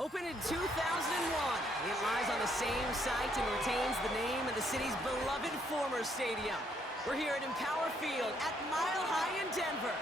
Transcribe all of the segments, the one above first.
Opened in 2001, it lies on the same site and retains the name of the city's beloved former stadium. We're here at Empower Field at Mile High in Denver.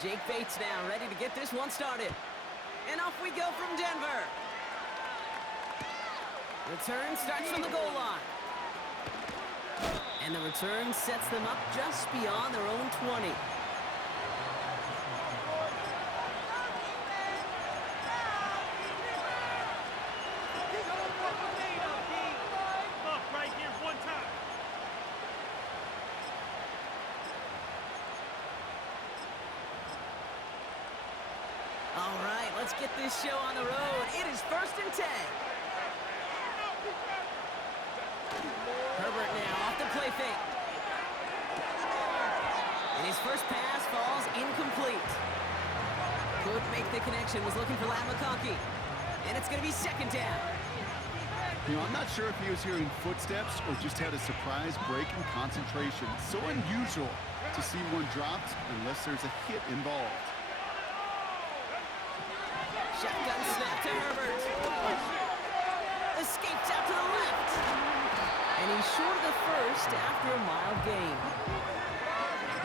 Jake Bates now, ready to get this one started. And off we go from Denver. Return starts from the goal line. And the return sets them up just beyond their own 20. Right here, one time. All right, let's get this show on the road. It is 1st and 10. Herbert now off the play fake. And his first pass falls incomplete. Couldn't make the connection, was looking for Lamacocki. And it's going to be 2nd down. You know, I'm not sure if he was hearing footsteps or just had a surprise break in concentration. It's so unusual to see one dropped unless there's a hit involved. Shotgun snap to Herbert. Escapes out to the left. And he's short of the first after a mild gain.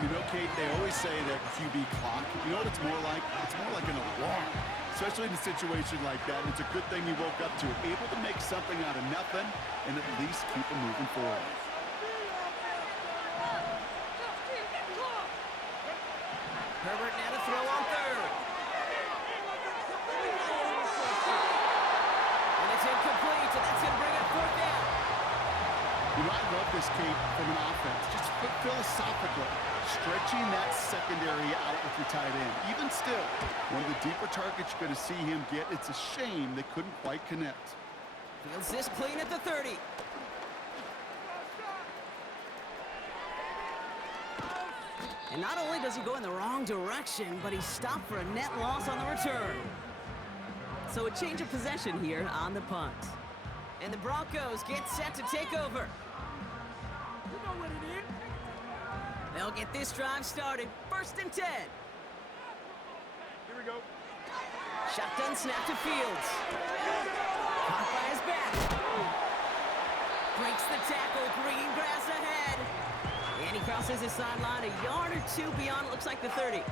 You know, Kate, they always say that QB clock, you know what it's more like? It's more like an alarm, especially in a situation like that. And it's a good thing you woke up to it, able to make something out of nothing and at least keep them moving forward. Herbert now to throw on 3rd. And it's incomplete, and that's going to bring up 4th down. You know, I love this, Kate, from an offense, just philosophically, stretching that secondary out with your tight end. Even still, one of the deeper targets you're going to see him get. It's a shame they couldn't quite connect. Fields this clean at the 30. And not only does he go in the wrong direction, but he's stopped for a net loss on the return. So a change of possession here on the punt. And the Broncos get set to take over. You know what it is. They'll get this drive started. 1st and 10. Here we go. Shotgun snap to Fields. Caught by his back. Breaks the tackle. Green grass ahead. And he crosses his sideline a yard or 2 beyond, it looks like the 30.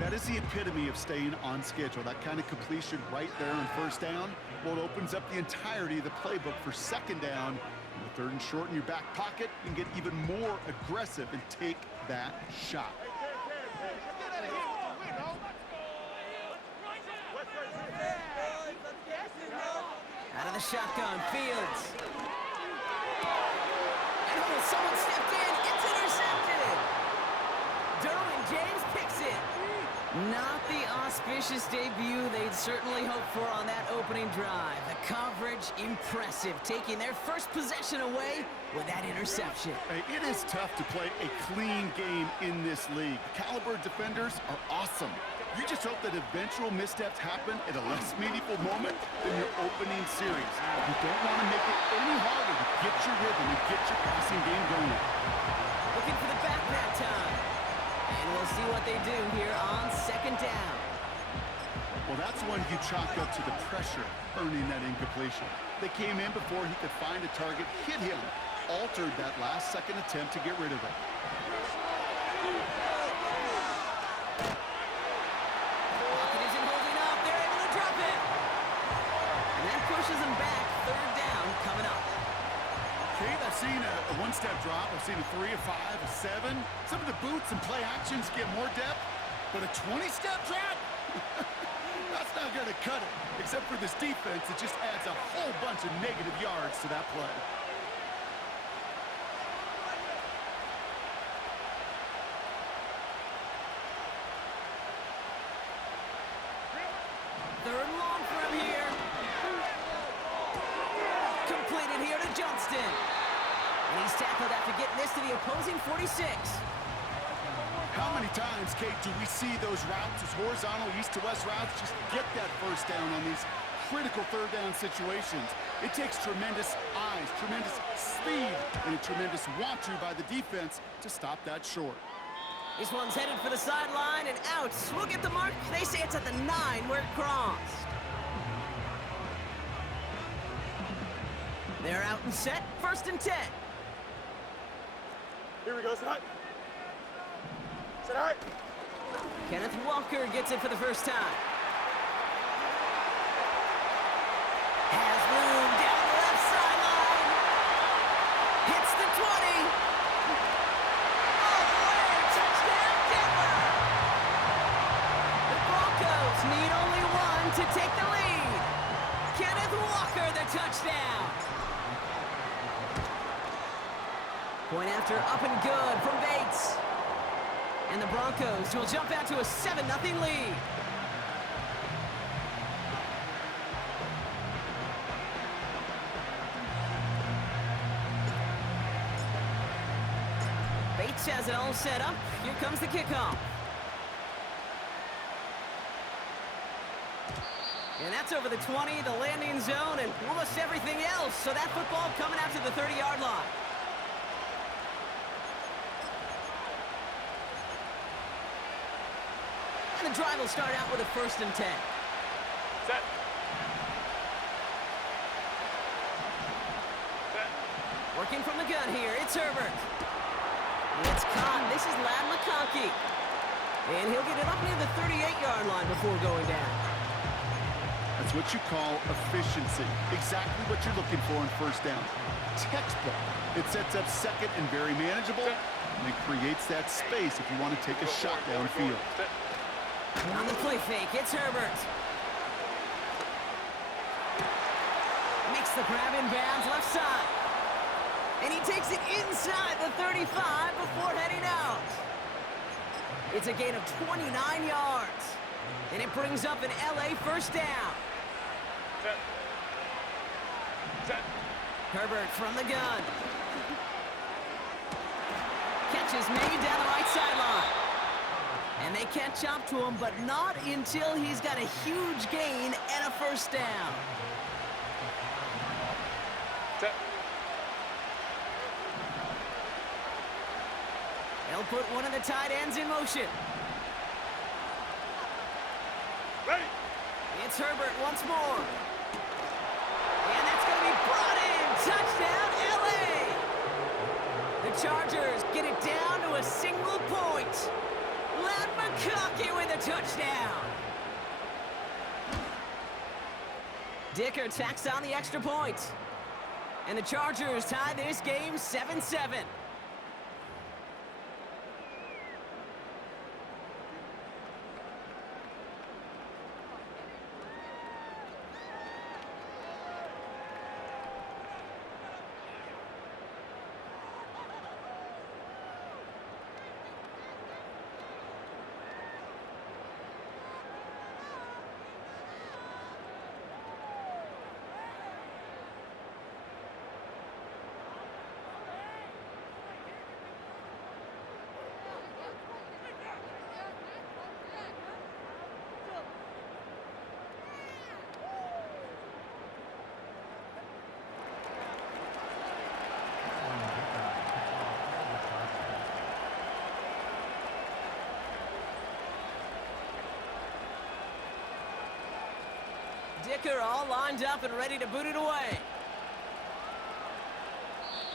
That is the epitome of staying on schedule. That kind of completion right there on 1st down. Well, it opens up the entirety of the playbook for 2nd down. And the 3rd and short in your back pocket, you can get even more aggressive and take that shot. Out of the shotgun, Fields. And oh, someone stepped in. It's intercepted. Derwin James picks it. Not the auspicious debut they'd certainly hoped for on that opening drive. The coverage, impressive, taking their first possession away with that interception. Hey, it is tough to play a clean game in this league. The caliber of defenders are awesome. You just hope that eventual missteps happen at a less meaningful moment than your opening series. You don't want to make it any harder to get your rhythm and get your passing game going. Looking for the back that time. And we'll see what they do here on 2nd down. Well, that's one you chalk up to the pressure earning that incompletion. They came in before he could find a target, hit him, altered that last-second attempt to get rid of it. Pocket isn't holding up. They're able to drop it. And that pushes them back. 3rd down coming up. Kate, I've seen a one-step drop. I've seen a 3, a 5, a 7. Some of the boots and play actions get more depth, but a 20-step drop? That's not going to cut it. Except for this defense, it just adds a whole bunch of negative yards to that play. Johnston. And he's tackled after getting this to the opposing 46. How many times, Kate, do we see those routes, those horizontal east-to-west routes, just get that first down on these critical third down situations? It takes tremendous eyes, tremendous speed, and a tremendous want-to by the defense to stop that short. This one's headed for the sideline and out. We'll get the mark. They say it's at the 9 where it crossed. They're out and set. 1st and 10. Here we go, Set. Set high. Kenneth Walker gets it for the first time. Has room down the left sideline. Hits the 20. All the way. Touchdown, Denver. The Broncos need only one to take the lead. Kenneth Walker, the touchdown. Point after up and good from Bates. And the Broncos will jump out to a 7-0 lead. Bates has it all set up. Here comes the kickoff. And that's over the 20, the landing zone, and almost everything else. So that football coming out to the 30-yard line. And the drive will start out with a 1st and 10. Set. Set. Working from the gun here, it's Herbert. It's caught. This is Ladd McConkey. And he'll get it up near the 38-yard line before going down. That's what you call efficiency. Exactly what you're looking for on 1st down. Textbook. It sets up 2nd and very manageable, and it creates that space if you want to take a shot downfield. On the play fake, it's Herbert. Makes the grab in bounds left side. And he takes it inside the 35 before heading out. It's a gain of 29 yards. And it brings up an LA 1st down. Set. Set. Herbert from the gun. Catch is made down the right sideline. And they catch up to him, but not until he's got a huge gain and a 1st down. Set. They'll put one of the tight ends in motion. Ready. It's Herbert once more. And that's going to be brought in. Touchdown, LA. The Chargers get it down to a single point. Ladd McConkey with a touchdown. Dicker tacks on the extra point. And the Chargers tie this game 7-7. Dicker all lined up and ready to boot it away.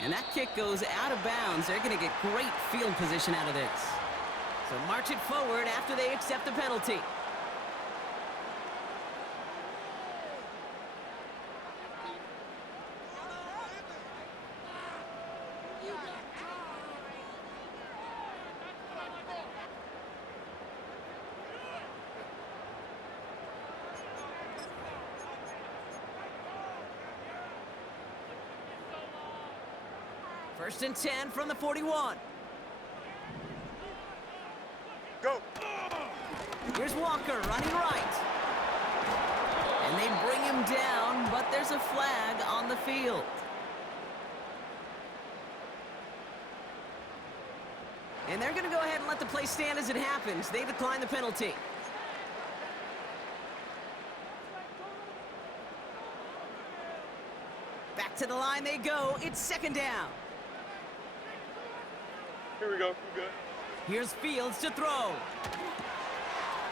And that kick goes out of bounds. They're going to get great field position out of this. So march it forward after they accept the penalty. First and 10 from the 41. Go. Here's Walker running right. And they bring him down, but there's a flag on the field. And they're going to go ahead and let the play stand as it happens. They decline the penalty. Back to the line they go. It's second down. Here we go. We're good. Here's Fields to throw.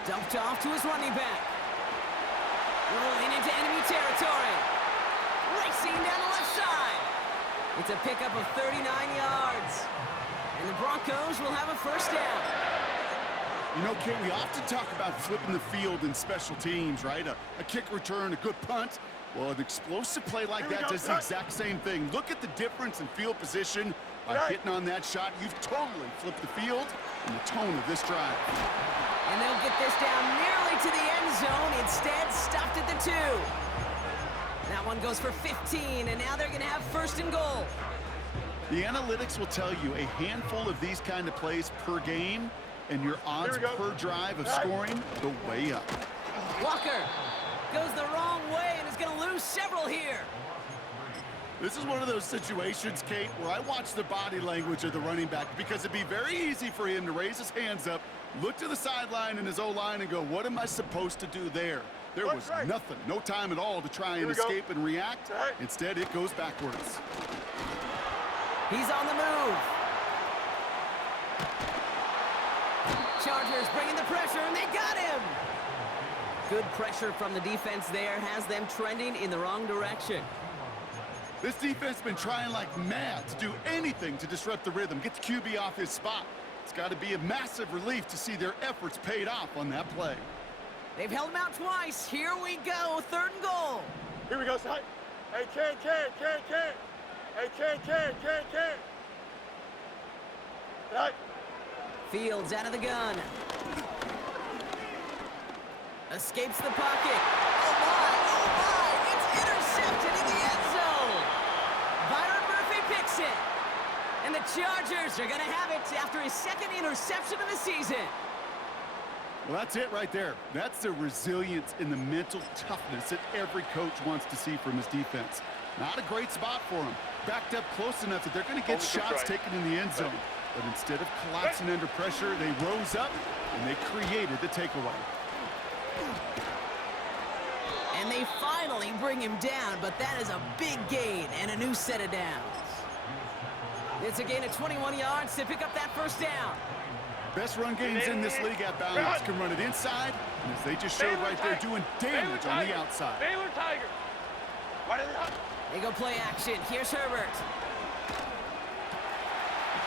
Dumped off to his running back. Rolling into enemy territory. Racing down the left side. It's a pickup of 39 yards. And the Broncos will have a first down. You know, Kate, we often talk about flipping the field in special teams, right? A kick return, a good punt. Well, an explosive play like that does the exact same thing. Look at the difference in field position. By hitting on that shot, you've totally flipped the field and the tone of this drive. And they'll get this down nearly to the end zone. Instead, stopped at the 2. That one goes for 15, and now they're going to have first and goal. The analytics will tell you a handful of these kind of plays per game, and your odds per drive of scoring go way up. Walker goes the wrong way and is going to lose several here. This is one of those situations, Kate, where I watch the body language of the running back because it'd be very easy for him to raise his hands up, look to the sideline in his O-line and go, what am I supposed to do there? There was nothing, no time at all to try and escape and react. Instead, it goes backwards. He's on the move. Chargers bringing the pressure, and they got him. Good pressure from the defense there has them trending in the wrong direction. This defense has been trying like mad to do anything to disrupt the rhythm, get the QB off his spot. It's got to be a massive relief to see their efforts paid off on that play. They've held him out twice. Here we go, third and goal. Here we go, son. Hey, Ken. Hey, Ken. Right. Fields out of the gun. Escapes the pocket. Oh my, it's intercepted in the end zone. Byron Murphy picks it. And the Chargers are going to have it after his second interception of the season. Well, that's it right there. That's the resilience and the mental toughness that every coach wants to see from his defense. Not a great spot for him. Backed up close enough that they're going to get shots taken in the end zone. But instead of collapsing under pressure, they rose up and they created the takeaway. And they finally bring him down, but that is a big gain and a new set of downs. It's a gain of 21 yards to pick up that first down. Best run games in this league at balance can run it inside, and as they just showed right there, doing damage on the outside. Baylor Tiger. They go play action. Here's Herbert.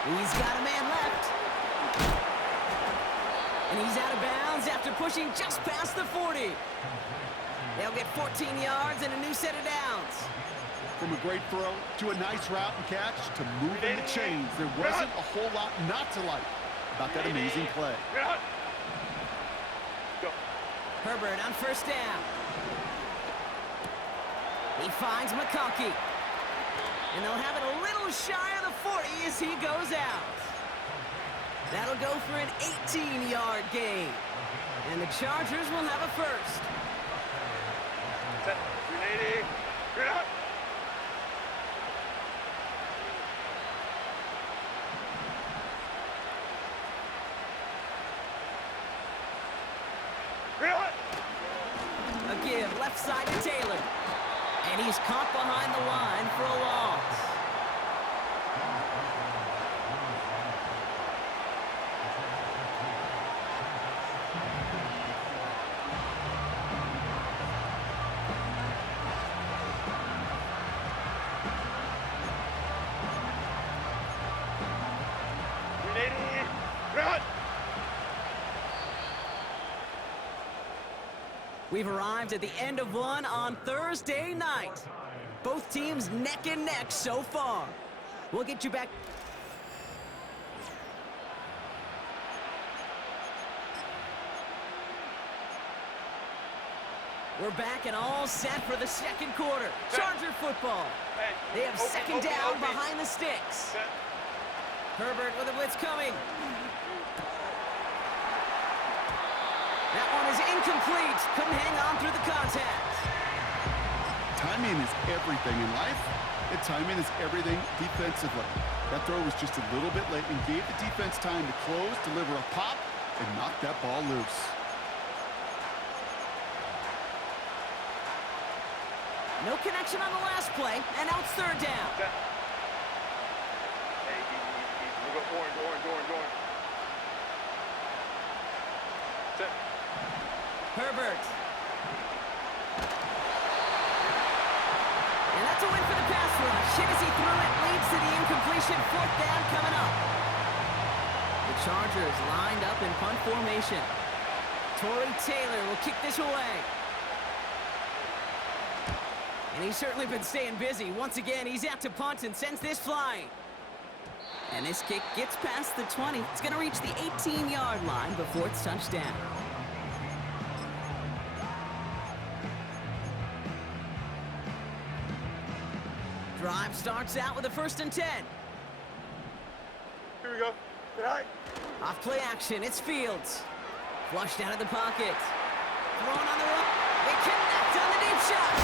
He's got a man left. And he's out of bounds after pushing just past the 40. They'll get 14 yards and a new set of downs. From a great throw to a nice route and catch to moving the chains, there wasn't a whole lot not to like about that amazing play. Herbert on first down. He finds McConkey. And they'll have it a little shy of the 40 as he goes out. That'll go for an 18-yard gain. And the Chargers will have a first. 380. Get out. A give left side to Taylor. And he's caught behind the line for a loss. We've arrived at the end of one on Thursday night. Both teams neck and neck so far. We'll get you back. We're back and all set for the second quarter. Charger football. They have second down behind the sticks. Herbert with a blitz coming. That one is incomplete. Couldn't hang on through the contact. Timing is everything in life, and timing is everything defensively. That throw was just a little bit late and gave the defense time to close, deliver a pop, and knock that ball loose. No connection on the last play, and now it's third down. Hey, easy. We'll go orange. Set. Herbert. And that's a win for the pass rush. Hit as he threw it, leads to the incompletion. Fourth down coming up. The Chargers lined up in punt formation. Torrey Taylor will kick this away. And he's certainly been staying busy. Once again, he's out to punt and sends this flying. And this kick gets past the 20. It's going to reach the 18-yard line before it's touchdown. Drive starts out with a 1st and 10. Here we go. Good eye. Off play action, it's Fields. Flushed out of the pocket. Thrown on the run. They connect on the deep shot.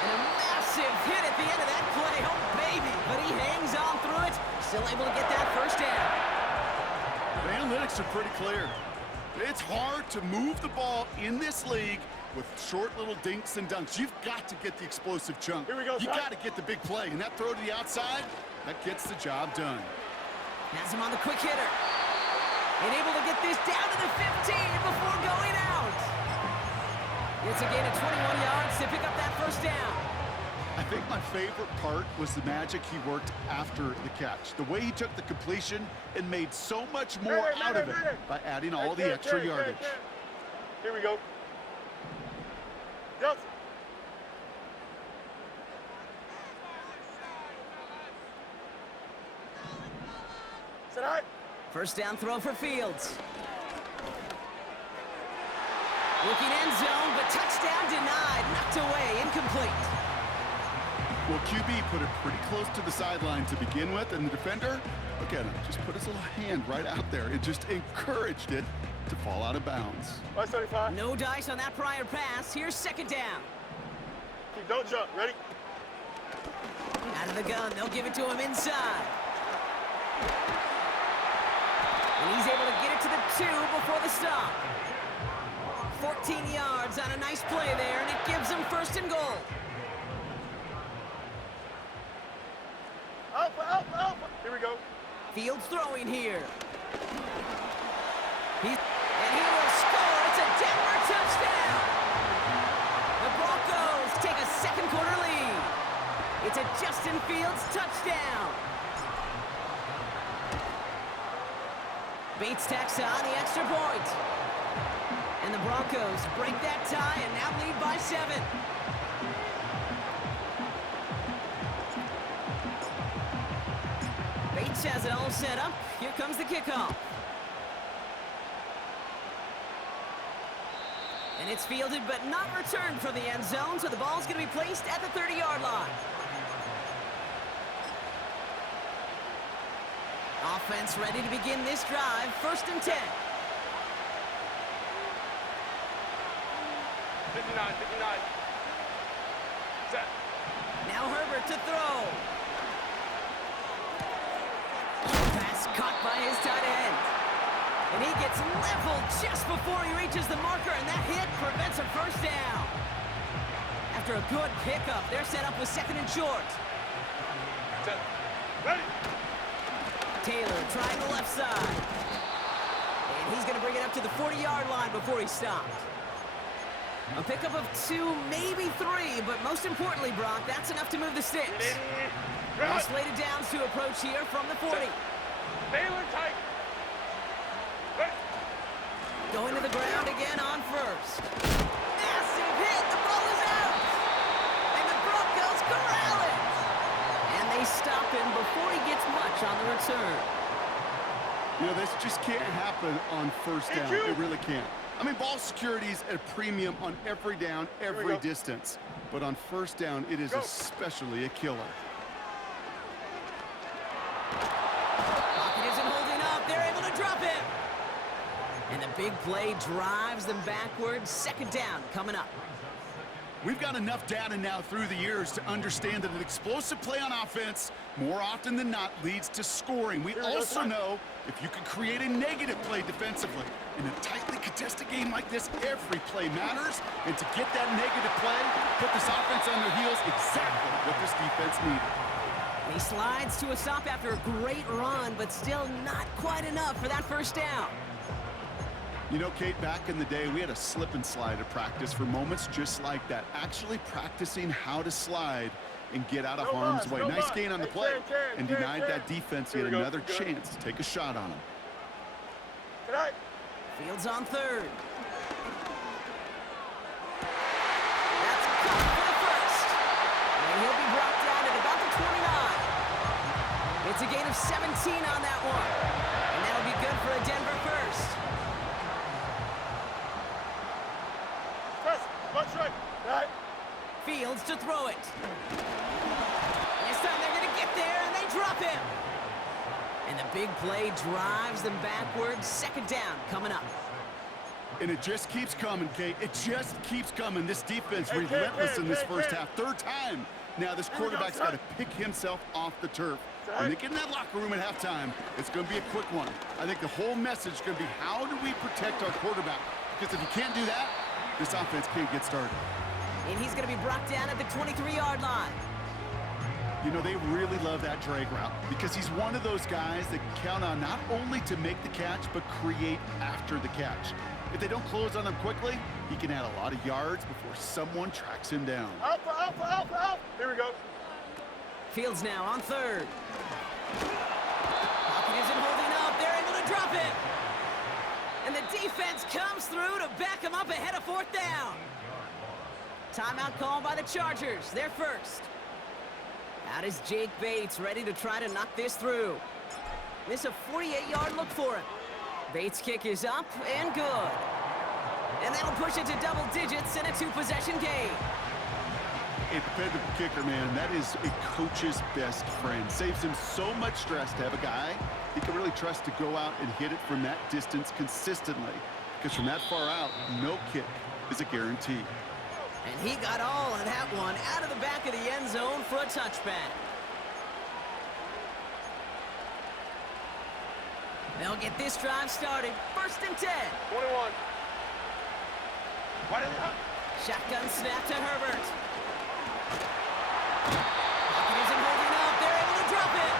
And a massive hit at the end of that play. Oh, baby. But he hangs on through it. Still able to get that first down. The analytics are pretty clear. It's hard to move the ball in this league with short little dinks and dunks. You've got to get the explosive chunk. Here we go, You son. got to get the big play. And that throw to the outside, that gets the job done. Has him on the quick hitter. And able to get this down to the 15 before going out. It's a gain of 21 yards to pick up that first down. I think my favorite part was the magic he worked after the catch. The way he took the completion and made so much more out of it by adding all the extra yardage. Here we go. Jawsie. Sit high. First down throw for Fields. Looking end zone, but touchdown denied. Knocked away, incomplete. Well, QB put it pretty close to the sideline to begin with, and the defender, look at him, just put his little hand right out there. It just encouraged it to fall out of bounds. 575. No dice on that prior pass. Here's second down. Don't jump. Ready? Out of the gun, they'll give it to him inside. And he's able to get it to the 2 before the stop. 14 yards on a nice play there, and it gives him 1st and goal. Alpha. Here we go. Fields throwing here. And he will score. It's a Denver touchdown. The Broncos take a second quarter lead. It's a Justin Fields touchdown. Bates tacks on the extra point. And the Broncos break that tie and now lead by 7. Bates has it all set up. Here comes the kickoff. And it's fielded but not returned from the end zone, so the ball's going to be placed at the 30-yard line. Offense ready to begin this drive. 1st and 10. 59. Set. Now Herbert to throw. Pass caught by his tight end. And he gets leveled just before he reaches the marker, and that hit prevents a first down. After a good pickup, they're set up with 2nd and short. Set. Ready. Taylor trying the left side. And he's going to bring it up to the 40-yard line before he stopped. A pickup of 2, maybe 3, but most importantly, Brock, that's enough to move the sticks. Now slated downs to approach here from the 40. Taylor tight. Ready. Going to the ground again on 1st. Massive hit. The ball is out. And the Broncos corral it. And they stop him before he gets much on the return. You know, this just can't happen on 1st down. It really can't. I mean, ball security's at a premium on every down, every distance. But on 1st down, it is especially a killer. Pocket isn't holding up. They're able to drop him. And the big play drives them backwards. 2nd down coming up. We've got enough data now through the years to understand that an explosive play on offense, more often than not, leads to scoring. We also know if you can create a negative play defensively. In a tightly contested game like this, every play matters. And to get that negative play, put this offense on their heels, exactly what this defense needed. He slides to a stop after a great run, but still not quite enough for that first down. You know, Kate, back in the day, we had a slip and slide at practice for moments just like that. Actually practicing how to slide and get out of harm's way. Nice gain on the play and denied that defense yet another chance to take a shot on him. Fields on third. That's caught for the first. And he'll be brought down at about the 29. It's a gain of 17 on that one. And that'll be good for a Denver first. Fields to throw it. This time they're going to get there, and they drop him. And the big play drives them backwards. Second down coming up. And it just keeps coming, Kate. It just keeps coming. This defense relentless in this first half. Third time. Now this quarterback's got to pick himself off the turf. When they get in that locker room at halftime, it's going to be a quick one. I think the whole message is going to be, how do we protect our quarterback? Because if you can't do that, this offense can't get started. And he's going to be brought down at the 23-yard line. You know, they really love that drag route because he's one of those guys that can count on not only to make the catch, but create after the catch. If they don't close on him quickly, he can add a lot of yards before someone tracks him down. Alpha. Here we go. Fields now on third. Pocket isn't holding up. They're able to drop it. And the defense comes through to back him up ahead of fourth down. Timeout called by the Chargers. They're first. Out is Jake Bates, ready to try to knock this through. This a 48-yard look for him. Bates' kick is up and good. And that'll push it to double digits in a two-possession game. A dependable kicker, man, that is a coach's best friend. Saves him so much stress to have a guy he can really trust to go out and hit it from that distance consistently. Because from that far out, no kick is a guarantee. And he got all of that one out of the back of the end zone for a touchback. They'll get this drive started. First and 10. 21. Shotgun snap to Herbert. Pocket isn't holding up. They're able to drop it.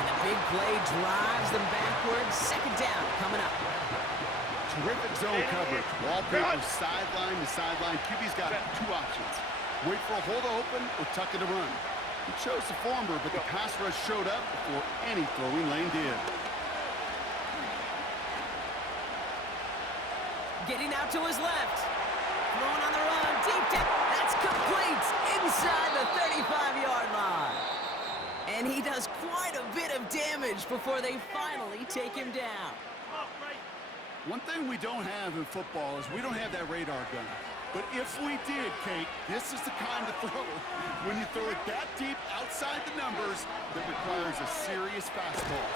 And the big play drives them backwards. Second down coming up. Terrific zone coverage. Wallpaper sideline to sideline. QB's got two options. Wait for a hole to open or tuck it to run. He chose the former, but the pass rush showed up before any throwing lane did. Getting out to his left. Throwing on the run. Deep down. That's complete. Inside the 35-yard line. And he does quite a bit of damage before they finally take him down. One thing we don't have in football is we don't have that radar gun. But if we did, Kate, this is the kind of throw, when you throw it that deep outside the numbers, that requires a serious fastball.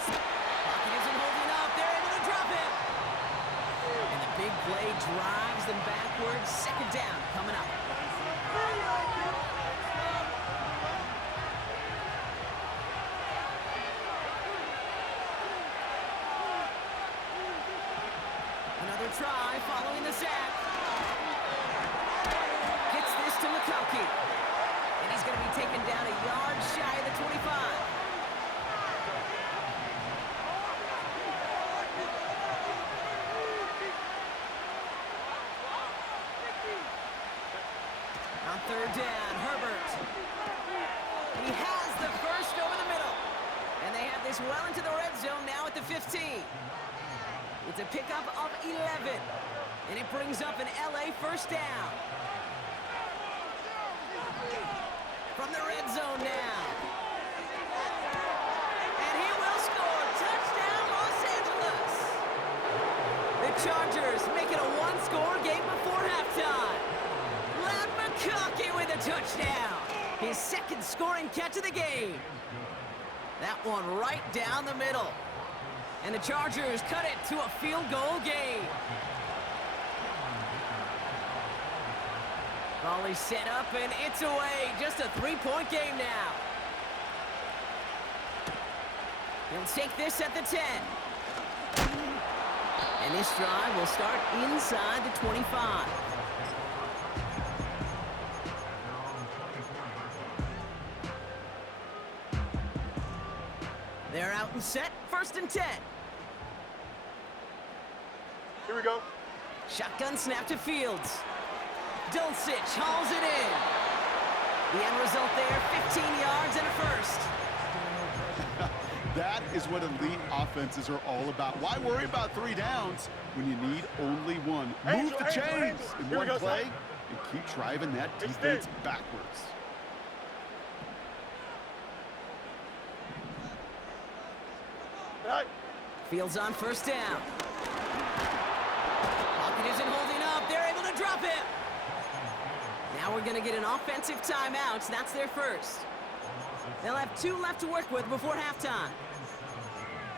Pocket isn't holding up. They're able to drop it. And the big play drives them backwards. Second down coming up. Another try following the sack. Gets this to McConkey. And he's going to be taken down a yard shy of the 25. On third down, Herbert. He has the first over the middle. And they have this well into the red zone now at the 15. It's a pickup of 11. And it brings up an LA first down. From the red zone now. And he will score. Touchdown, Los Angeles. The Chargers make it a one-score game before halftime. McConkey with a touchdown. His second scoring catch of the game. That one right down the middle. And the Chargers cut it to a field goal game. Volley set up, and it's away. Just a three-point game now. He'll take this at the 10. And this drive will start inside the 25. They're out and set. First and 10. Here we go. Shotgun snap to Fields. Dulcich hauls it in. The end result there, 15 yards and a first. That is what elite offenses are all about. Why worry about 3 downs when you need only one? Move the chains in one play and keep driving that defense backwards. Fields on first down. Pocket isn't holding up. They're able to drop him. Now we're going to get an offensive timeout. That's their first. They'll have 2 left to work with before halftime.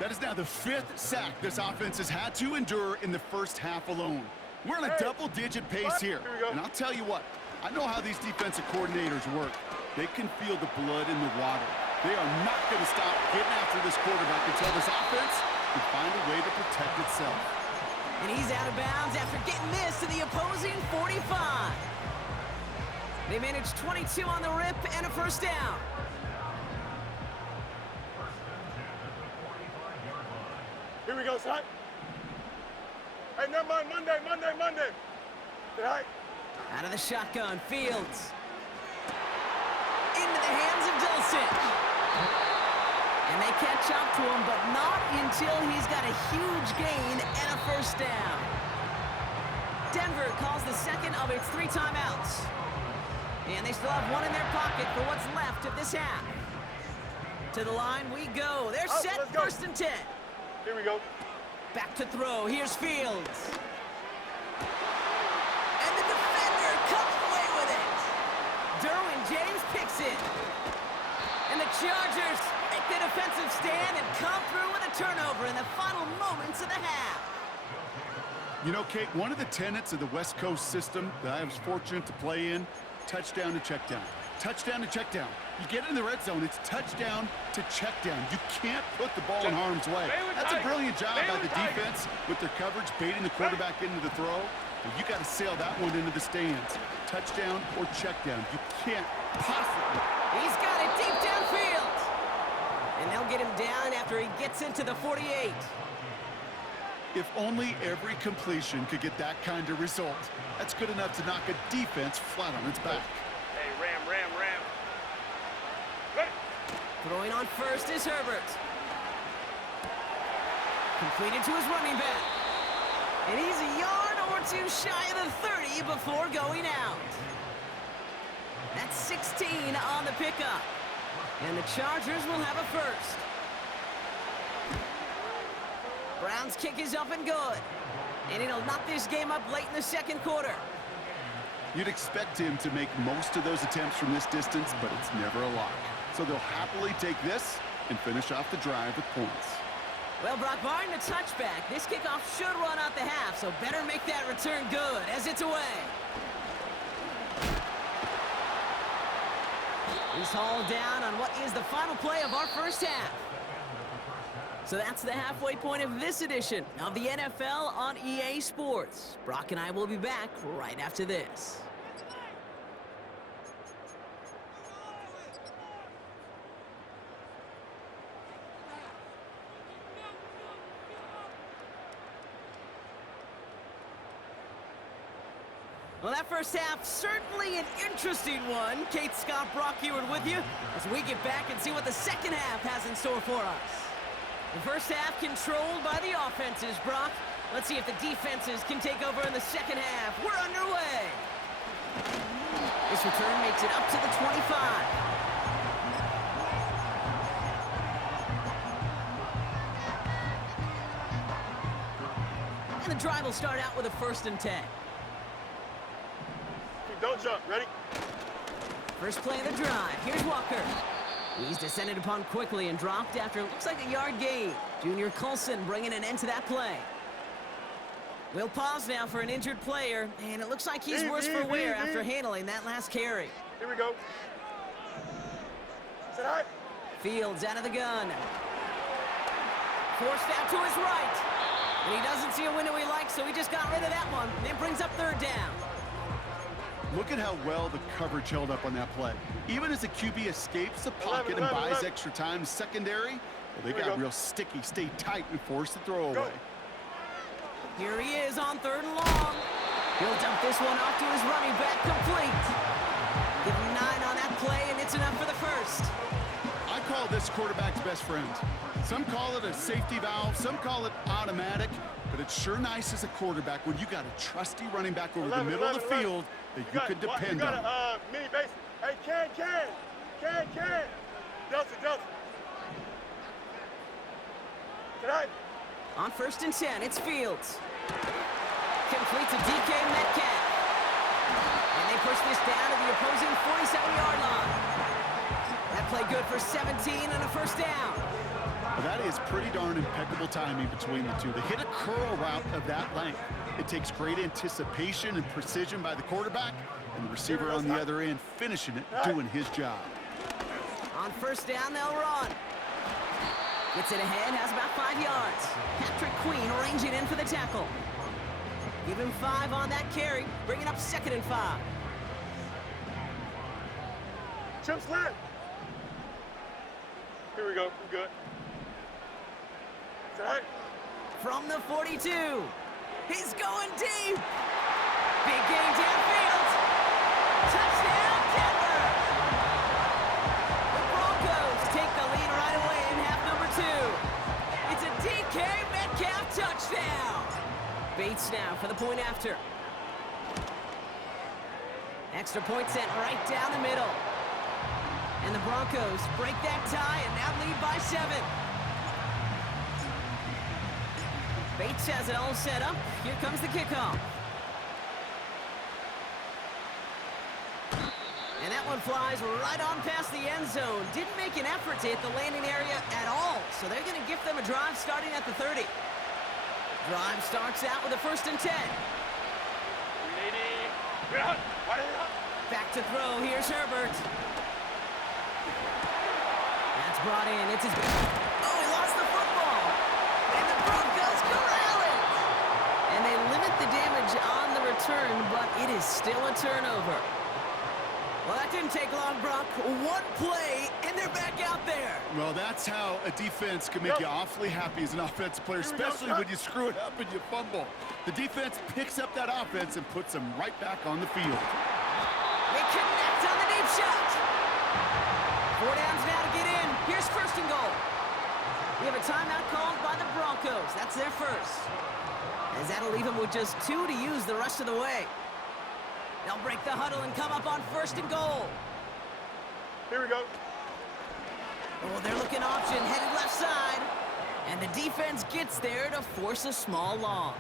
That is now the 5th sack this offense has had to endure in the first half alone. We're on a double-digit pace here. And I'll tell you what, I know how these defensive coordinators work. They can feel the blood in the water. They are not going to stop getting after this quarterback until this offense can find a way to protect itself. And he's out of bounds after getting this to the opposing 45. They managed 22 on the rip and a first down. Here we go, son. Hey, never mind. Monday. Say hi. Out of the shotgun, Fields. Into the hands of Dulcich. And they catch up to him, but not until he's got a huge gain and a first down. Denver calls the second of its 3 timeouts. And they still have 1 in their pocket for what's left of this half. To the line we go. They're set, first and 10. Here we go. Back to throw. Here's Fields. And the defender comes away with it. Derwin James picks it. And the Chargers make the defensive stand and come through with a turnover in the final moments of the half. You know, Kate, one of the tenets of the West Coast system that I was fortunate to play in, touchdown to check down. Touchdown to check down. You get in the red zone, it's touchdown to check down. You can't put the ball in harm's way. That's a brilliant job by the defense with their coverage, baiting the quarterback into the throw. But you got to sail that one into the stands. Touchdown or check down. You can't possibly. He's got it deep downfield. And they'll get him down after he gets into the 48. If only every completion could get that kind of result. That's good enough to knock a defense flat on its back. Hey, Ram. Throwing on first is Herbert. Completed to his running back. And he's a yard or 2 shy of the 30 before going out. That's 16 on the pickup. And the Chargers will have a first. Brown's kick is up and good. And it'll knock this game up late in the second quarter. You'd expect him to make most of those attempts from this distance, but it's never a lock. So they'll happily take this and finish off the drive with points. Well, Brock, barring the touchback, this kickoff should run out the half, so better make that return good as it's away. He's hauled down on what is the final play of our first half. So that's the halfway point of this edition of the NFL on EA Sports. Brock and I will be back right after this. Well, that first half, certainly an interesting one. Kate, Scott, Brock Ewart with you as we get back and see what the second half has in store for us. The first half controlled by the offenses, Brock. Let's see if the defenses can take over in the second half. We're underway. This return makes it up to the 25. And the drive will start out with a first and 10. Don't jump. Ready? First play of the drive. Here's Walker. He's descended upon quickly and dropped after it looks like a yard gain. Junior Colson bringing an end to that play. We'll pause now for an injured player, and it looks like he's worse for wear after handling that last carry. Here we go. Sit high. Fields out of the gun. Forced out to his right. And he doesn't see a window he likes, so he just got rid of that one. And brings up third down. Look at how well the coverage held up on that play. Even as the QB escapes the pocket and buys extra time secondary, well, they got real sticky, stay tight, and force the throw away. Here he is on third and long. He'll dump this one off to his running back, complete. Give him 9 on that play, and it's enough for the first. I call this quarterback's best friend. Some call it a safety valve, some call it automatic, but it's sure nice as a quarterback when you got a trusty running back over the middle of the field that you could depend on. You got a mini base. Hey, Ken. Delta. Tonight. On 1st and 10, it's Fields. Complete to DK Metcalf. And they push this down to the opposing 47-yard line. That play good for 17 and a first down. Well, that is pretty darn impeccable timing between the two. To hit a curl route of that length, it takes great anticipation and precision by the quarterback, and the receiver on the other end finishing it, doing his job. On 1st down, they'll run. Gets it ahead, has about 5 yards. Patrick Queen ranging in for the tackle. Give him 5 on that carry, bringing up 2nd and 5. Chip slant. Here we go. We're good. Tonight. From the 42. He's going deep. Big game downfield. Touchdown, Denver. The Broncos take the lead right away in half number 2. It's a DK Metcalf touchdown. Bates now for the point after. Extra point sent right down the middle. And the Broncos break that tie and now lead by 7. Bates has it all set up. Here comes the kickoff. And that one flies right on past the end zone. Didn't make an effort to hit the landing area at all. So they're going to gift them a drive starting at the 30. Drive starts out with a 1st and 10. Back to throw. Here's Herbert. That's brought in. It's his... Oh, he lost the football. And the Broncos corral it. And they limit the damage on the return, but it is still a turnover. Well, that didn't take long, Brock. One play, and they're back out there. Well, that's how a defense can make you awfully happy as an offensive player, especially when you screw it up and you fumble. The defense picks up that offense and puts them right back on the field. They connect on the deep shot. 4 downs now to get in. Here's 1st and goal. We have a timeout called by the Broncos. That's their first. As that'll leave them with just 2 to use the rest of the way. They'll break the huddle and come up on 1st and goal. Here we go. Oh, they're looking option, headed left side. And the defense gets there to force a small loss.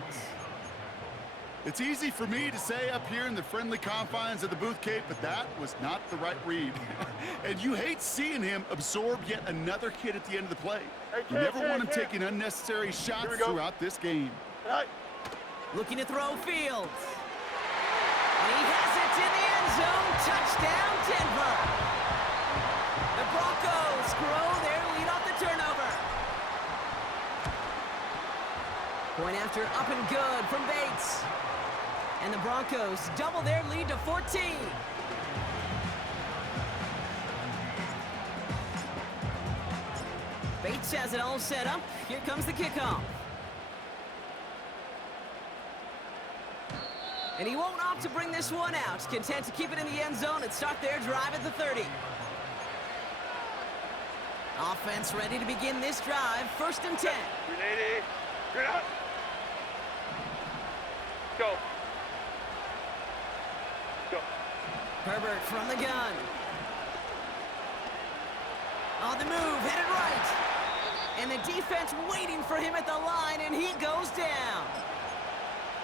It's easy for me to say up here in the friendly confines of the Booth Cape, but that was not the right read. And you hate seeing him absorb yet another hit at the end of the play. You never want him taking unnecessary shots throughout this game. Right. Looking to throw Fields. And he has it in the end zone. Touchdown, Denver. The Broncos grow their lead off the turnover. Point after up and good from Bates. And the Broncos double their lead to 14. Bates has it all set up. Here comes the kickoff. And he won't opt to bring this one out. Content to keep it in the end zone and start their drive at the 30. Offense ready to begin this drive. 1st and 10. 380. Good out. Go. Go. Herbert from the gun. On the move, headed right. And the defense waiting for him at the line, and he goes down.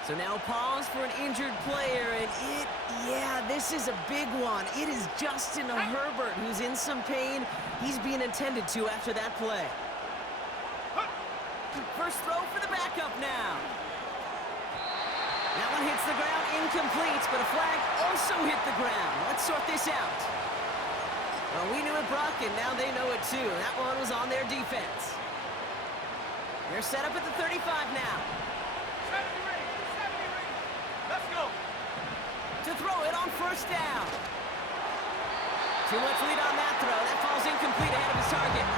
So now pause for an injured player, and this is a big one. It is Justin Herbert who's in some pain. He's being attended to after that play. First throw for the backup now. That one hits the ground incomplete, but a flag also hit the ground. Let's sort this out. Well, we knew it, Brock, and now they know it too. That one was on their defense. They're set up at the 35 now. 70 range. Let's go. To throw it on first down. Too much lead on that throw. That falls incomplete ahead of his target.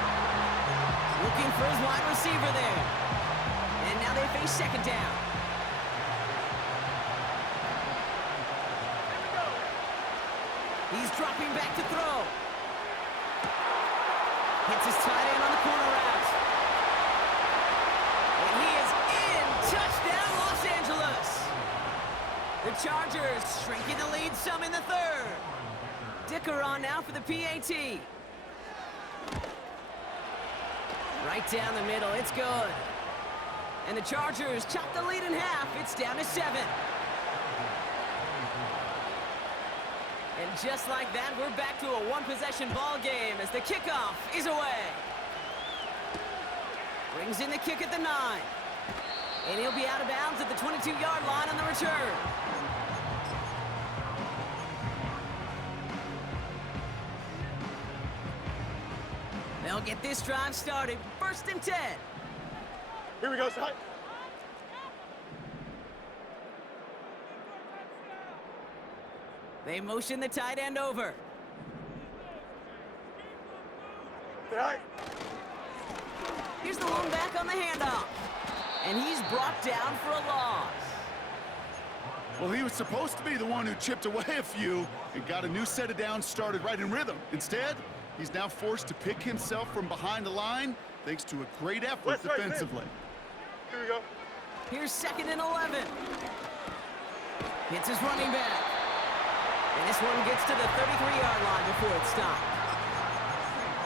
Looking for his wide receiver there. And now they face second down. Here we go. He's dropping back to throw. Hits his tight end on the corner route. And he is in. Touchdown, Los Angeles. The Chargers shrinking the lead some in the third. Dicker on now for the PAT. Right down the middle, it's good. And the Chargers chop the lead in half. It's down to 7. And just like that, we're back to a one-possession ball game as the kickoff is away. Brings in the kick at the 9. And he'll be out of bounds at the 22-yard line on the return. They'll get this drive started. 1st and 10. Here we go, son. They motion the tight end over. Right. Here's the lone back on the handoff. And he's brought down for a loss. Well, he was supposed to be the one who chipped away a few and got a new set of downs started right in rhythm. Instead, he's now forced to pick himself from behind the line thanks to a great effort defensively. Here we go. Here's 2nd and 11. Hits his running back. And this one gets to the 33-yard line before it's stopped.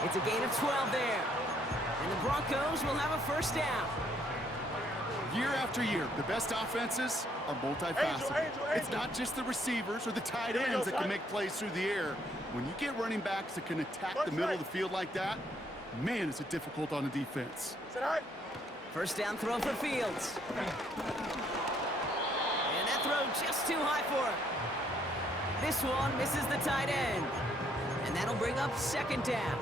It's a gain of 12 there. And the Broncos will have a 1st down. Year after year, the best offenses are multifaceted. It's not just the receivers or the tight ends that can make plays through the air. When you get running backs that can attack the middle of the field like that, man, is it difficult on the defense. 1st down throw for Fields. And that throw just too high for him. This one misses the tight end. And that'll bring up 2nd down.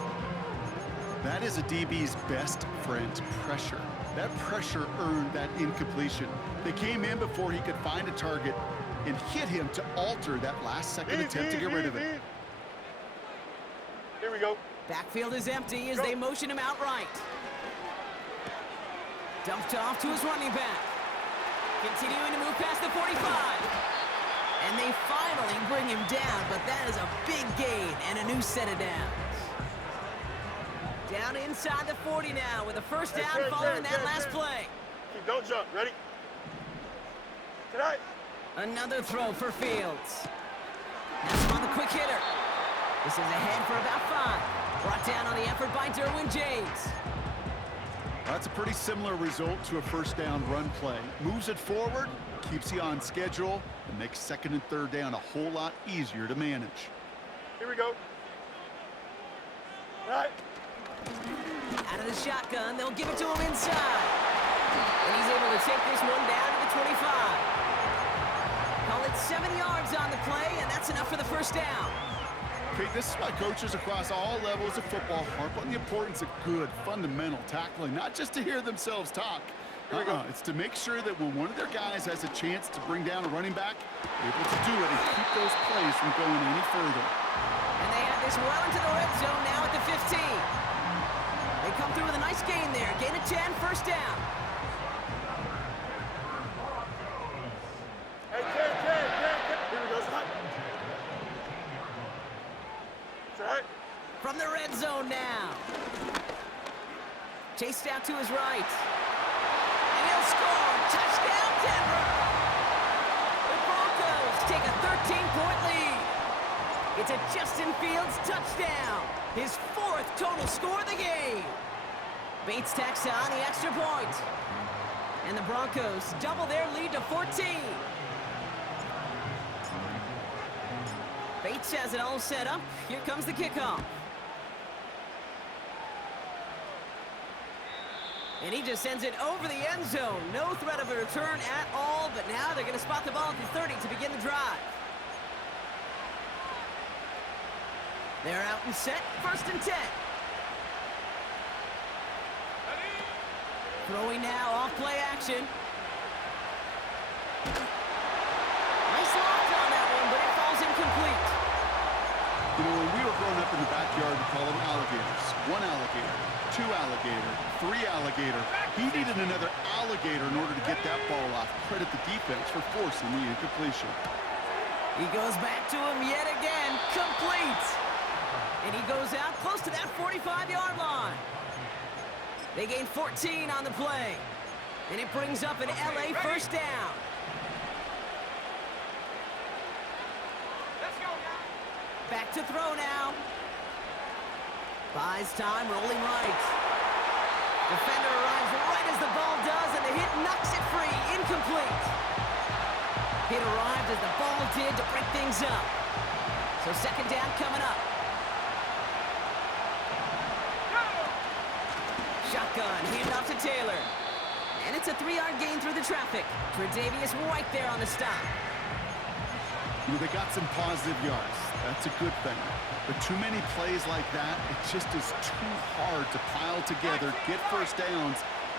That is a DB's best friend, pressure. That pressure earned that incompletion. They came in before he could find a target and hit him to alter that last-second attempt to get rid of it. Here we go. Backfield is empty as they motion him outright. Dumped off to his running back. Continuing to move past the 45. And they finally bring him down, but that is a big gain and a new set of downs. Down inside the 40 now with a 1st down following that last play. Don't jump. Ready? Tonight. Another throw for Fields. That's on the quick hitter. This is ahead for about 5. Brought down on the effort by Derwin James. That's a pretty similar result to a 1st down run play. Moves it forward, keeps you on schedule, and makes 2nd and 3rd down a whole lot easier to manage. Here we go. Right. Out of the shotgun, they'll give it to him inside. And he's able to take this one down to the 25. Call it 7 yards on the play, and that's enough for the 1st down. Okay, this is why coaches across all levels of football harp on the importance of good, fundamental tackling, not just to hear themselves talk. It's to make sure that when one of their guys has a chance to bring down a running back, they're able to do it and keep those plays from going any further. And they have this well into the red zone now at the 15. They come through with a nice gain there. Gain of 10, 1st down. Hey, 10. Here we go, son. Right. From the red zone now. Chased out to his right. And he'll score. Touchdown, Denver. The Broncos take a 13-point lead. It's a Justin Fields touchdown. His 4th total score of the game. Bates tacks on the extra point. And the Broncos double their lead to 14. Bates has it all set up. Here comes the kickoff. And he just sends it over the end zone. No threat of a return at all, but now they're going to spot the ball at the 30 to begin the drive. They're out and set, 1st and 10. Throwing now, off play action. Nice loft on that one, but it falls incomplete. You know, when we were growing up in the backyard, we call them alligators. 1 alligator, 2 alligator, 3 alligator. He needed another alligator in order to get that ball off. Credit the defense for forcing the incompletion. He goes back to him yet again, complete. And he goes out close to that 45-yard line. They gain 14 on the play. And it brings up an LA first down. Let's go now. Back to throw now. Buys time, rolling right. Defender arrives right as the ball does, and the hit knocks it free. Incomplete. Hit arrived as the ball did to break things up. So 2nd down coming up. Shotgun, handoff to Taylor. And it's a 3-yard gain through the traffic. Tre'Davious right there on the stop. You know, they got some positive yards. That's a good thing. But too many plays like that, it just is too hard to pile together, get first downs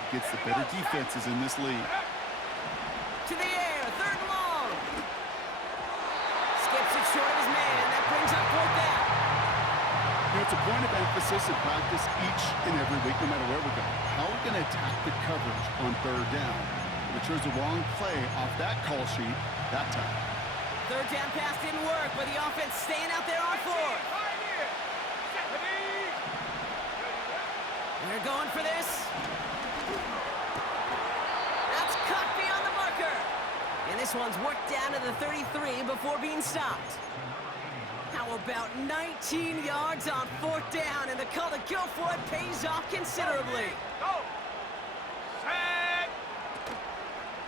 against the better defenses in this league. To the air, 3rd and long. Skips it short of his man. That brings up 4th down. You know, it's a point of emphasis in practice each and every week, no matter where we go. How are we going to attack the coverage on 3rd down? We chose the wrong play off that call sheet that time. 3rd down pass didn't work, but the offense staying out there on 4th. And they're going for this. That's caught beyond the marker. And this one's worked down to the 33 before being stopped. How about 19 yards on 4th down, and the call to go for it pays off considerably. Go. Set.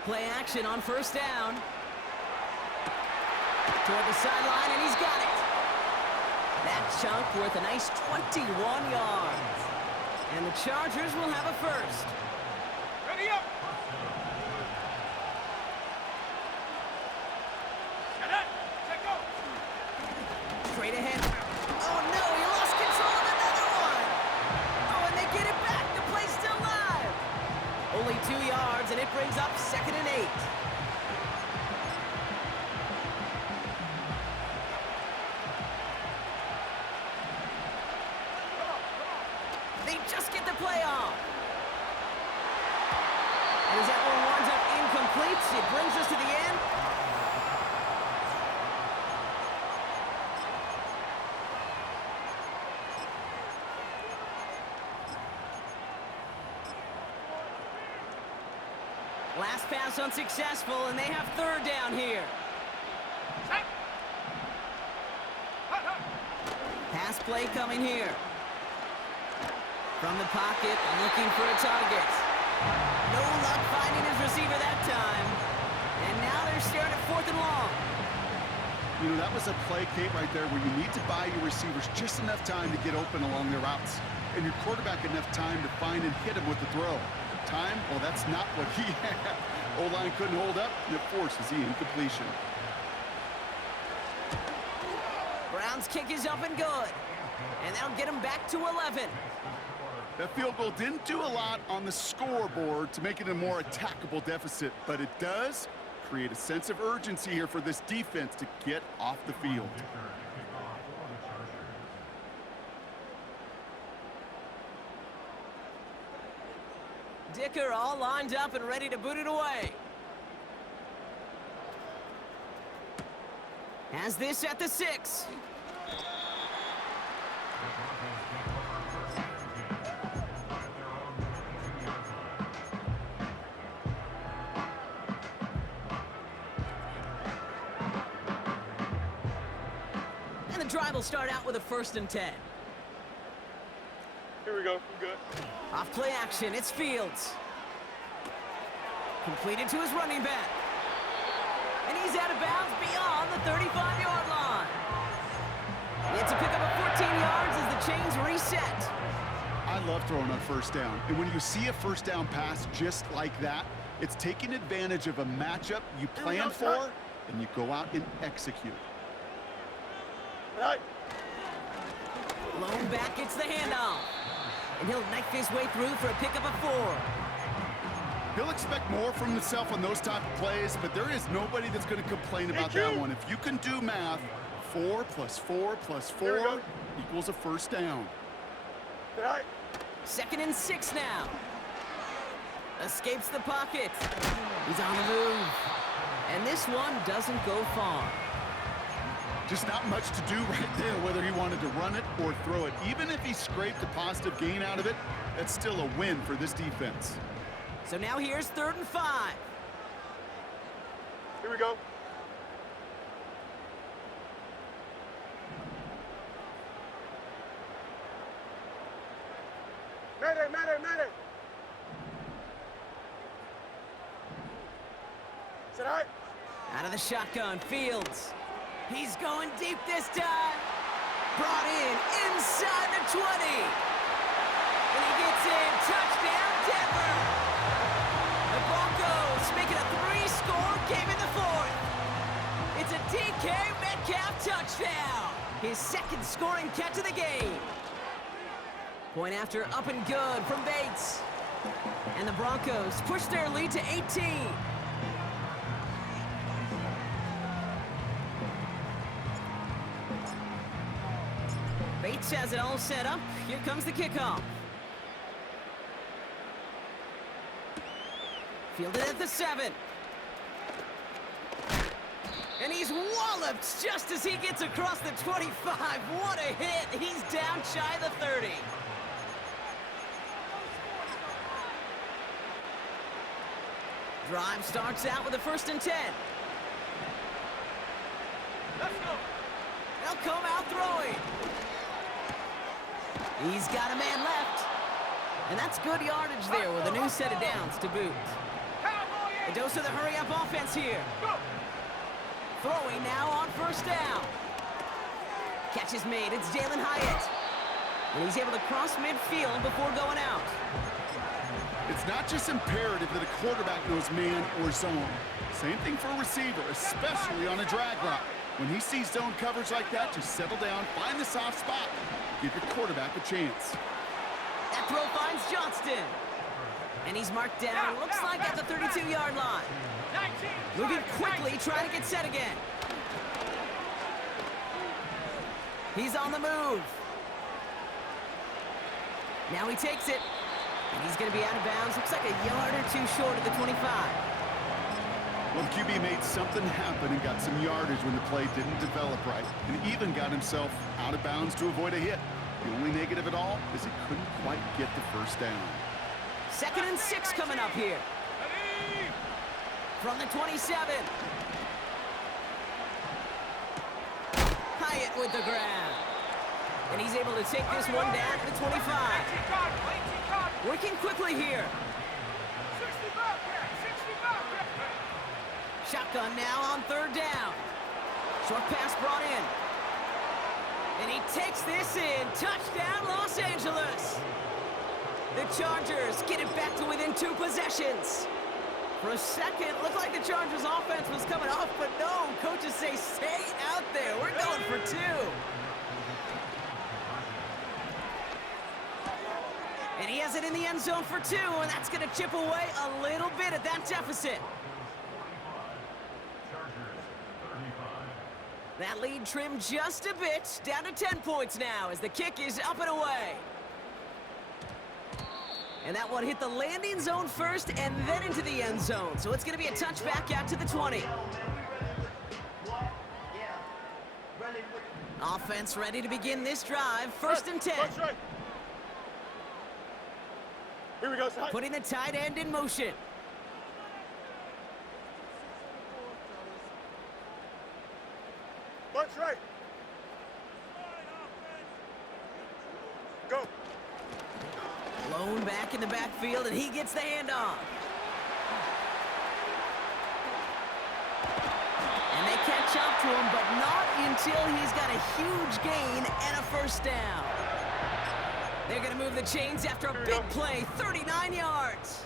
Play action on 1st down. Toward the sideline, and he's got it. That chunk worth a nice 21 yards. And the Chargers will have a first. Ready up. Set it. Set go. Straight ahead. Oh, no, he lost control of another one. Oh, and they get it back. The play's still live. Only 2 yards, and it brings up 2nd and 8. They just get the play off. And as that one winds up incomplete, it brings us to the end. Last pass unsuccessful, and they have 3rd down here. Set. Hut, hut. Pass play coming here. From the pocket, looking for a target. No luck finding his receiver that time. And now they're staring at 4th and long. You know, that was a play, Kate, right there where you need to buy your receivers just enough time to get open along their routes. And your quarterback enough time to find and hit him with the throw. Time? Well, that's not what he had. O-line couldn't hold up, and it forces the incompletion. Brown's kick is up and good. And that'll get him back to 11. That field goal didn't do a lot on the scoreboard to make it a more attackable deficit, but it does create a sense of urgency here for this defense to get off the field. Dicker all lined up and ready to boot it away. Has this at the 6. And the drive will start out with a 1st and 10. Here we go. We're good. Off play action, it's Fields. Completed to his running back. And he's out of bounds beyond the 35-yard line. It's a pickup of 14 yards as the chains reset. I love throwing on first down. And when you see a first down pass just like that, it's taking advantage of a matchup you planned for, and you go out and execute. Right. Blown back, gets the handoff. And he'll knife his way through for a pickup of 4. He'll expect more from himself on those type of plays, but there is nobody that's going to complain about that one. If you can do math, 4 plus 4 plus 4 equals a first down. Right. 2nd and 6 now. Escapes the pocket. He's on the move. And this one doesn't go far. Just not much to do right there, whether he wanted to run it or throw it. Even if he scraped a positive gain out of it, that's still a win for this defense. So now here's 3rd and 5. Here we go. Mayday, mayday, mayday. Is that right? Out of the shotgun, Fields. He's going deep this time. Brought in inside the 20. And he gets in. Touchdown, Denver. The Broncos make it a 3-score game in the 4th. It's a DK Metcalf touchdown. His 2nd scoring catch of the game. Point after up and good from Bates. And the Broncos push their lead to 18. Bates has it all set up. Here comes the kickoff. Fielded at the 7. And he's walloped just as he gets across the 25. What a hit. He's down shy of the 30. Drive starts out with a 1st and 10. Let's go. They'll come out throwing. He's got a man left. And that's good yardage there with a new set of downs to boot. A dose of the hurry-up offense here. Throwing now on 1st down. Catch is made. It's Jalen Hyatt. And he's able to cross midfield before going out. It's not just imperative that a quarterback knows man or zone. Same thing for a receiver, especially on a drag route. When he sees zone coverage like that, just settle down, find the soft spot, give your quarterback a chance. That throw finds Johnston. And he's marked down, looks like at the 32-yard line. Moving quickly, trying to get set again. He's on the move. Now he takes it. And he's going to be out of bounds. Looks like a yard or 2 short of the 25. Well, the QB made something happen and got some yardage when the play didn't develop right. And even got himself out of bounds to avoid a hit. The only negative at all is he couldn't quite get the 1st down. 2nd and 6 coming up here. From the 27. Hyatt with the grab. And he's able to take this one down to the 25. Working quickly here. Shotgun now on 3rd down. Short pass brought in. And he takes this in. Touchdown, Los Angeles. The Chargers get it back to within 2 possessions. For a second, looked like the Chargers offense was coming off, but no. Coaches say, stay out there. We're going for 2. And he has it in the end zone for 2, and that's going to chip away a little bit at that deficit. That lead trimmed just a bit, down to 10 points now as the kick is up and away. And that one hit the landing zone first and then into the end zone. So it's going to be a touchback out to the 20. Offense ready to begin this drive. 1st and 10. Here we go, side. Putting the tight end in motion. Bunch right. Go. Blown back in the backfield, and he gets the handoff. And they catch up to him, but not until he's got a huge gain and a 1st down. They're going to move the chains after a big play, 39 yards.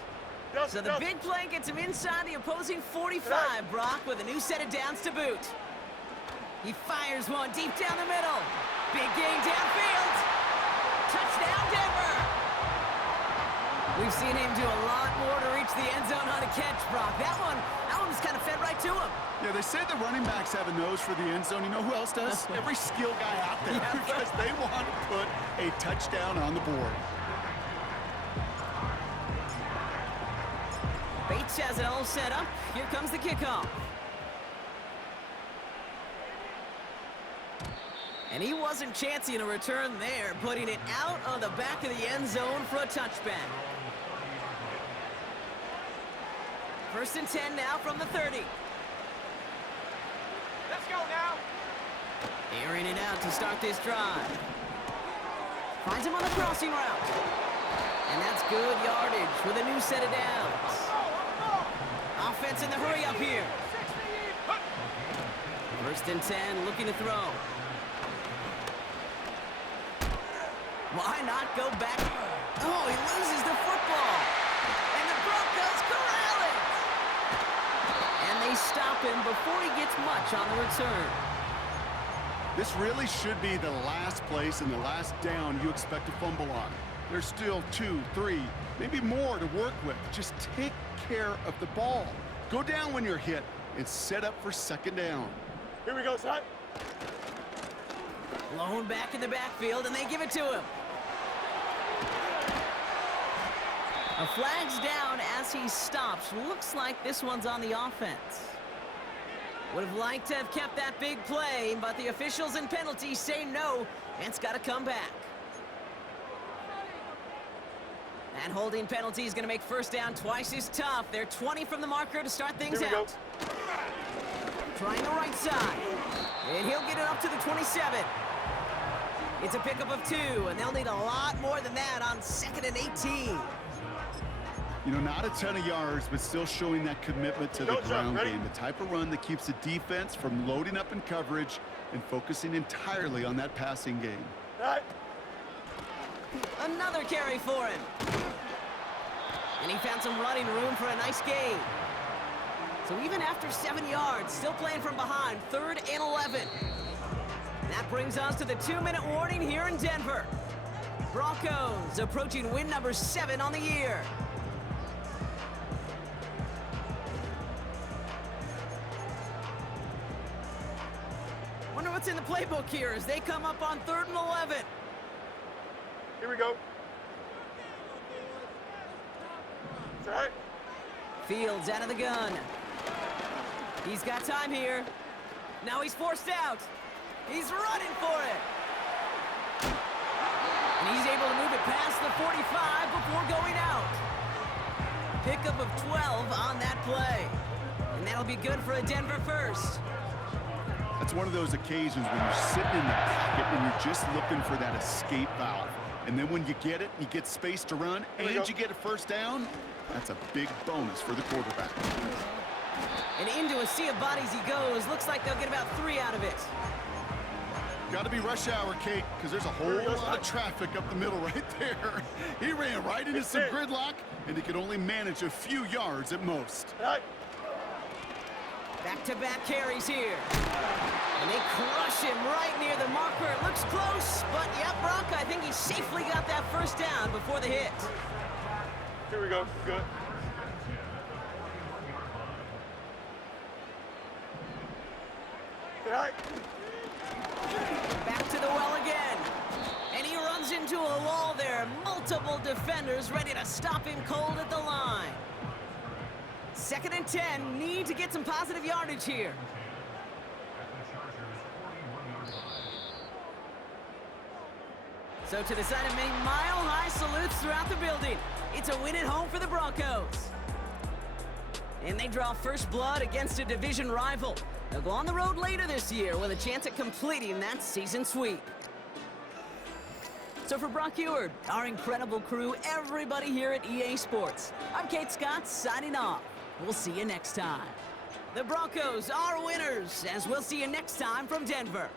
So the big play gets him inside the opposing 45, Brock, with a new set of downs to boot. He fires one deep down the middle. Big gain downfield. Touchdown, Denver. We've seen him do a lot more to reach the end zone on a catch, Brock. That one was kind of fed right to him. Yeah, they say the running backs have a nose for the end zone. You know who else does? Every skill guy out there, because they want to put a touchdown on the board. Bates has it all set up. Here comes the kickoff. And he wasn't chancing a return there, putting it out on the back of the end zone for a touchback. 1st and 10 now from the 30. Let's go now. Airing it out to start this drive. Finds him on the crossing route. And that's good yardage with a new set of downs. Offense in the hurry up here. 1st and 10, looking to throw. Why not go back? Oh, he loses the football. And the Broncos corral it. And they stop him before he gets much on the return. This really should be the last place and the last down you expect to fumble on. There's still 2, 3, maybe more to work with. Just take care of the ball. Go down when you're hit and set up for 2nd down. Here we go, son. Blown back in the backfield, and they give it to him. A flag's down as he stops. Looks like this one's on the offense. Would have liked to have kept that big play, but the officials and penalties say no, and it's got to come back. That holding penalty is going to make 1st down twice as tough. They're 20 from the marker to start things out. Go. Trying the right side. And he'll get it up to the 27. It's a pickup of 2, and they'll need a lot more than that on 2nd and 18. You know, not a ton of yards, but still showing that commitment to the ground game. The type of run that keeps the defense from loading up in coverage and focusing entirely on that passing game. Right. Another carry for him. And he found some running room for a nice gain. So even after 7 yards, still playing from behind, 3rd and 11. That brings us to the 2-minute warning here in Denver. Broncos approaching win number 7 on the year. Wonder what's in the playbook here as they come up on 3rd and 11. Here we go. It's all right. Fields out of the gun. He's got time here. Now he's forced out. He's running for it. And he's able to move it past the 45 before going out. Pickup of 12 on that play. And that'll be good for a Denver first. That's one of those occasions when you're sitting in the pocket and you're just looking for that escape valve. And then when you get it, you get space to run, and you get a 1st down, that's a big bonus for the quarterback. And into a sea of bodies he goes. Looks like they'll get about 3 out of it. Got to be rush hour, Kate, because there's a whole lot of traffic up the middle right there. He ran right into some gridlock, and he could only manage a few yards at most. Right. Back-to-back carries here. And they crush him right near the marker. It looks close, but yep, Brock, I think he safely got that 1st down before the hit. Here we go. Good. All right. Back to the well again. And he runs into a wall there. Multiple defenders ready to stop him cold at the line. 2nd and 10, need to get some positive yardage here. So to the side of me, mile-high salutes throughout the building. It's a win at home for the Broncos. And they draw first blood against a division rival. They'll go on the road later this year with a chance at completing that season sweep. So for Brock Eward, our incredible crew, everybody here at EA Sports, I'm Kate Scott signing off. We'll see you next time. The Broncos are winners, as we'll see you next time from Denver.